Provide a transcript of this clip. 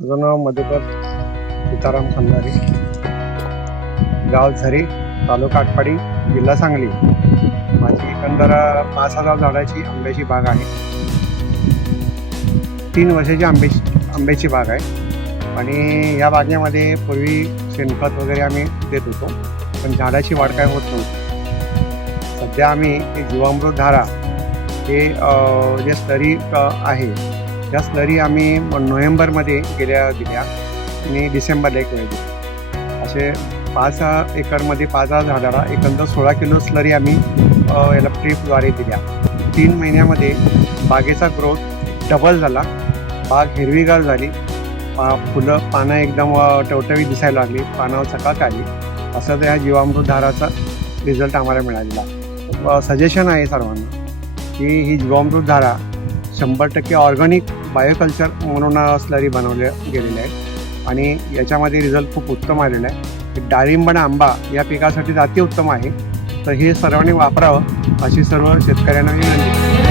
माझं नाव मधुकर सीताराम खंदारी. गाव झरी तालुका आटपाडी जिल्हा सांगली. माझी एकंदर पाच हजार झाडाची आंब्याची बाग आहे. तीन वर्षाची आंब्याची आंब्याची बाग आहे. आणि या बागेमध्ये पूर्वी शेणखत वगैरे आम्ही देत होतो. पण झाडाची वाढ काय होत नव्हती. सध्या आम्ही जीवामृत धारा हे जे स्तरी आहे त्या स्लरी आम्ही नोव्हेंबरमध्ये गेल्या दिल्या आणि डिसेंबरला एक वेळ दिली. असे पाच एकरमध्ये पाच हजार झाडाला एकंदर सोळा किलो स्लरी आम्ही याला ट्रीपद्वारे दिल्या. तीन महिन्यामध्ये बागेचा ग्रोथ डबल झाला. बाग हिरवीगार झाली. पा फुलं पानं एकदम टवटवी टवटवीत दिसायला लागली. पानावर चकाक आली. असं त्या जीवामृत धाराचा रिझल्ट आम्हाला मिळालेला. सजेशन आहे सर्वांना की ही जीवामृत धारा शंभर टक्के ऑर्गॅनिक बायोकल्चर म्हणून स्लरी बनवले गेलेले आहे. आणि याच्यामध्ये रिझल्ट खूप उत्तम आलेला आहे. डाळिंब आणि आंबा या पिकासाठी अतिउत्तम आहे. तर हे सर्वांनी वापरावं अशी सर्व शेतकऱ्यांना विनंती.